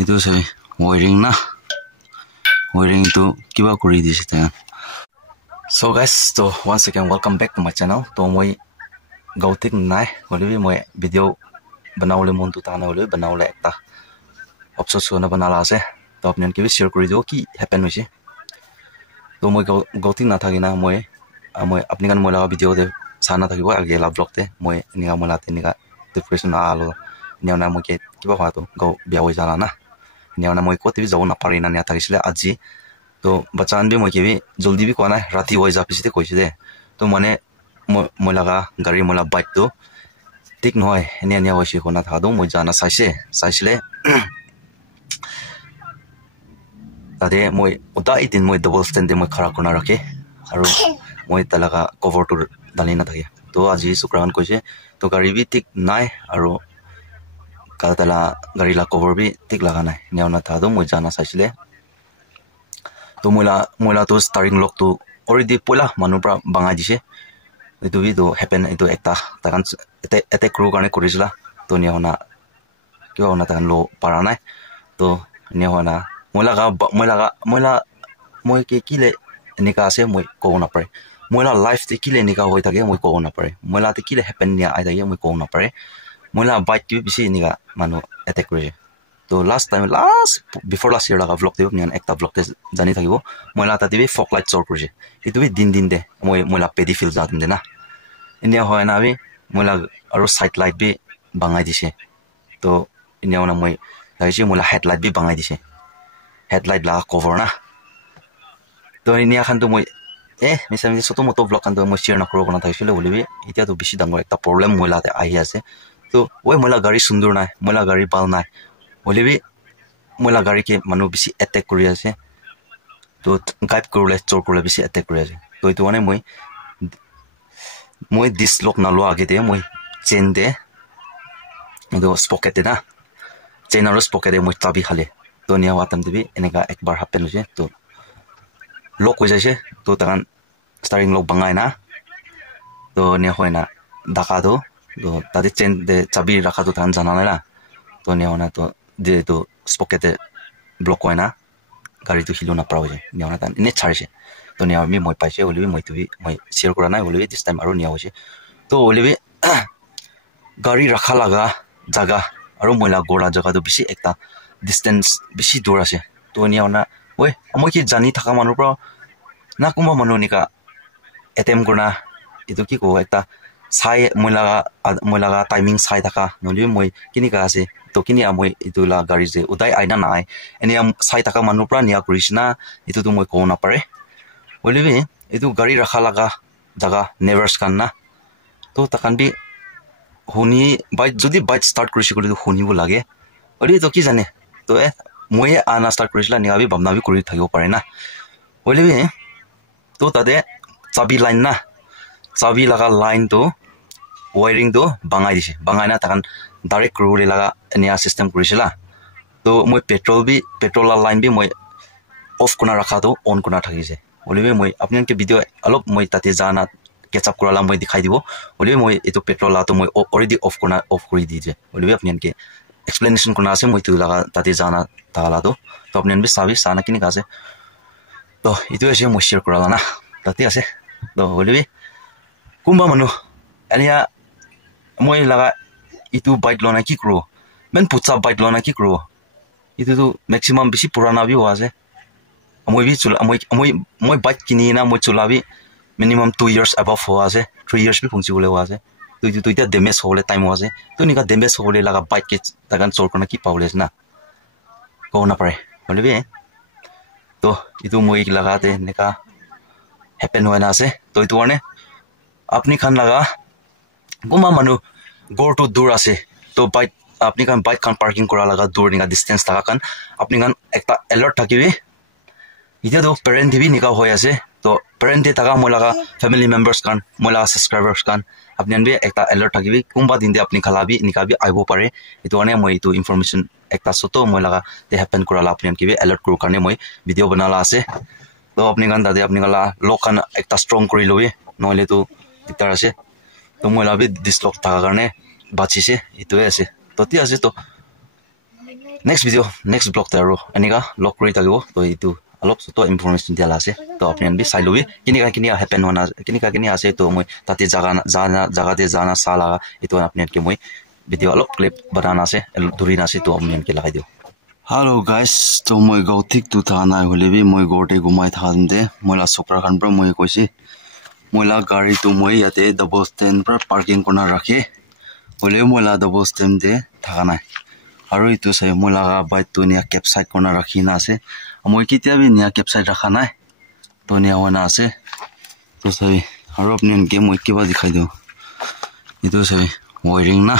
itu say wiring na wiring tu kiba kuri dise ta. So guys, so once again welcome back to my channel. To moi gautik nai holebi moi video बनाउले मन तु ताना होले बनाउले एकता अफसोस होना बनाला से तो अपने के भी शेयर करि दियो कि हैपन होइसे तो মই गौती ना थागिना মই अपनी गान मोला भिडिओ दे साना थागिबो आगे ला ब्लॉग ते মই निगा मोला ते निगा डिप्रेशन आलो नियाना মই के किबा हातो गौ बिया होय जाला ना नियाना মই कोति जाव ना पारिना निया थागिसले आजि तो बचान भी মই के भी जल्दी भी कोना राती होय जापिसिते कइसे दे तो माने मोलागा गाड़ी मोला बाइक तो ठीक নহয় এনে এনে হৈছে কোনা থাদো মই জানা চাইছিলে তাতে মই ওটা এদিন মই ডাবল স্ট্যান্ডে মই খাৰা কোনা ৰাখে আৰু মই তালাকা কভাৰটো দালি না থাকে তো আজি শুক্ৰবাৰ কৈছে তো গাড়ী বি ঠিক নাই আৰু কাতালা গাড়ী লা কভাৰ বি ঠিক লাগা নাই নিও না থাদো মই জানা চাইছিলে তো মোলা তো ষ্টাৰিং লক তো অলৰেডি পলা মানুহ পৰা বাঙাই দিছে itu video happen itu ekta takan ete crew karne korisla to ni hona kyo hona takan lo paranai to ni hona moi ke kile nika ase moi ko na pare moila life te kile nika hoi thake moi ko na pare moila te kile happen ni ai thake moi ko na pare moila bike ki bisi nika manu attack kore to last before last year laga vlog te ni ekta vlog te jani thakibo moila ta tv fog light chor kore itu bi din de moila pedi feel jatum de na India होय ना भी मोला और side light भी बांगाई दिसे तो India ना মই लाइसे मोला हेडलाइट भी बांगाई दिसे हेडलाइट ला कवर ना तो इन्डिया खान तो মই मिसा छोटो मोटो ब्लॉग खान तो মই शेयर ना करो कोना थाइसले बोलिबे इतिया तो बेसी डांगर एकटा प्रॉब्लम मोलाते आही আছে तो ওই मोला गाड़ी सुंदर নাই मोला गाड़ी पाल নাই बोलिबे मोला गाड़ी के मानु बेसी अटैक करि আছে तो गाइड करले चोर करले बेसी अटैक करि আছে तो इतो माने মই दिस लोक नालो आगे दे মই चेन दे इदो स्पॉकेट दे ना चेन और स्पॉकेट दे মই चाबी खाले तो निया वातम देबी एनेका एक बार हैपन होजे तो लॉक हो जाइसे तो तगन स्टारिंग लॉक बंगाय ना तो निया होयना दाका दो तो तादे चेन दे चाबी रखा तो तगन जाना ना तो निया होना तो दे तो स्पॉकेट दे ब्लॉक होयना गाड़ी तो हिलो ना पाओ जे निया होना तन इने चार्ज तो निया मी মই পাইছে ওলিবি মই তুবি মই শেয়ার করা নাই ওলিবি দিস টাইম আৰু নিয়া হৈছে তো ওলিবি গাড়ি ৰাখা লাগা জায়গা আৰু মইলা গোড়া জায়গা তো বেছি একটা ডিসটেন্স বেছি দূৰ আছে তো নিয়া না ওই মই কি জানি থাকা মানুহ পৰা না কোমা মানুহ নিকা এটেম কৰনা ইটো কি কো একটা চাই মইলাগা টাইমিং চাই থাকা নলি মই কিনিকা আছে তো কিনি মই ইটোলা গাড়ী যে উদাই আইনা নাই এনে চাই থাকা মানুহ পৰা নিয়া কৰিছনা ইটো তো মই কও না পাৰে बोलिबे इदु गाड़ी रखा लगा जगह नेवर्स kan ना तो तकन भी हुनी बाइक जदि बाइक स्टार्ट करिसि गले हुनी बो लागे अरे तो की जाने तो মই आना स्टार्ट करिसला निया भी भावना भी करि थागिबो पारे ना बोलिबे तो तादे चाबी लाइन ना चाबी लगा लाइन तो वायरिंग तो बांगाई दिसे बांगाइना तकन डायरेक्ट करुले लगा निया सिस्टम करिसला तो মই पेट्रोल लाइन भी মই ऑफ कोना रखा तो ऑन कोना थागिसे बोलिबे মই आपन के वीडियो अलप মই ताते जाना कैचअप कराला মই दिखाई दिबो बोलिबे মই एतो पेट्रोल ला तो মই ऑलरेडी ऑफ करि दिजे बोलिबे आपन के एक्सप्लेनेशन कोना আছে মই तो लगा ताते जाना ताला तो आपन भी साबि साना किनि कासे तो इतो আছে মই शेयर कराला ना ताते আছে तो बोलिबे कुंबा मनु एलिया মই लगा इतो बाइक लोना की करो मेन पुचा बाइक लोना की करो इतो तो मैक्सिमम बेसी पुराना भी हुआ আছে মই भी चुला মই बाइक किनी ना মই चुला भी मिनिमम 2 years above हुआ से 3 years भी पुंची बोले हुआ से तो इता डैमेज होले टाइम हुआ से तो निका डैमेज होले लगा बाइक के तगन चोर करना की पावलेस ना को ना परे बोले भी तो इतो মই लगाते निका हैपन होना से तो इतो ने अपनी खान लगा गुमा मनु गोर तो दूर आसे तो बाइक अपनी खान बाइक खान पार्किंग करा लगा दूर निका डिस्टेंस लगा खान अपनी खान एकटा अलर्ट থাকিবি इधर तो पेरेंट भी निका होया से तो पेरेंट दे तका मोलागा फैमिली मेंबर्स कान मोला सब्सक्राइबर्स कान अपने भी एकटा अलर्ट থাকিবি कुंबा दिन दे अपनी खला भी निका भी आइबो पारे इतो ने মই इतो इनफॉरमेशन एकटा सोतो मोलागा दे हैपन कराला अपने के भी अलर्ट करू करने মই वीडियो बनाला আছে तो अपने गान दादे अपने गला लॉक कान एकटा स्ट्रांग करि लबे नहले तो दिक्कत আছে तो मोला भी डिस लॉक थाका करने बाचिसे इतो আছে तो ती আছে तो next video next blog te aro anika log kori takibo to itu alop soto information dia la ase to apni bi sai lobi kini happen hona kini ase to moi tate jaga te jana sala itu apni ke moi video alop clip banana ase durina ase to apni ke lagai dio hello guys to moi gautik tu thana holebi moi gorte gumai thamde moila sokra khan bra moi koisi moila gari tu moi yate double stand pra parking kona rakhe hole moila double stand de thana aru itu sai moila ga bike tu nia capsite kona rakhina ase moi kitia bi nia capsite rakha nai to nia wana ase to sai aru apni ke moi kiba dikhai dio itu sai wiring na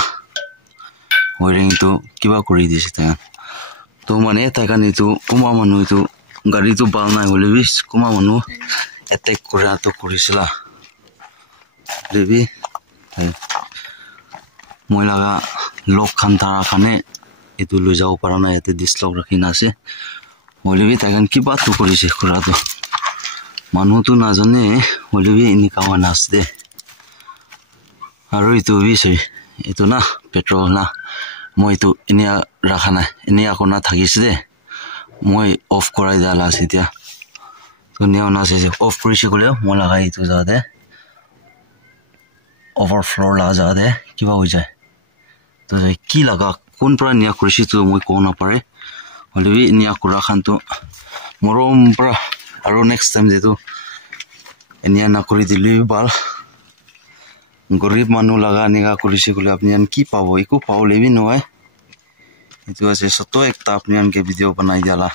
wiring tu kiba kori dise ta to mane ta kan itu kuma manu itu gari tu bal nai hole bi kuma manu attack kora to korisila lebi moila ga lok khan tara khane itu lu jao parana yate dislok rakhina ase holebi ta kan kiba to korise kora to manu tu na jane holebi ini kawana asde aru itu bi sei itu na petrol na moi tu inia rakhana inia kona thagise moi off korai dala sitia to niya na se off korise kole mo lagai tu jade overflow la jade kiba ho jay to ki laga kon pra niya korise tu moi ko na pare holebi niya kura khan tu morom pra aru next time de tu inia na kori dili bal gorib manu laga niga korise kole apni an ki pabo iku pao lebi no hai itu ase soto ekta apni an ke video banai diala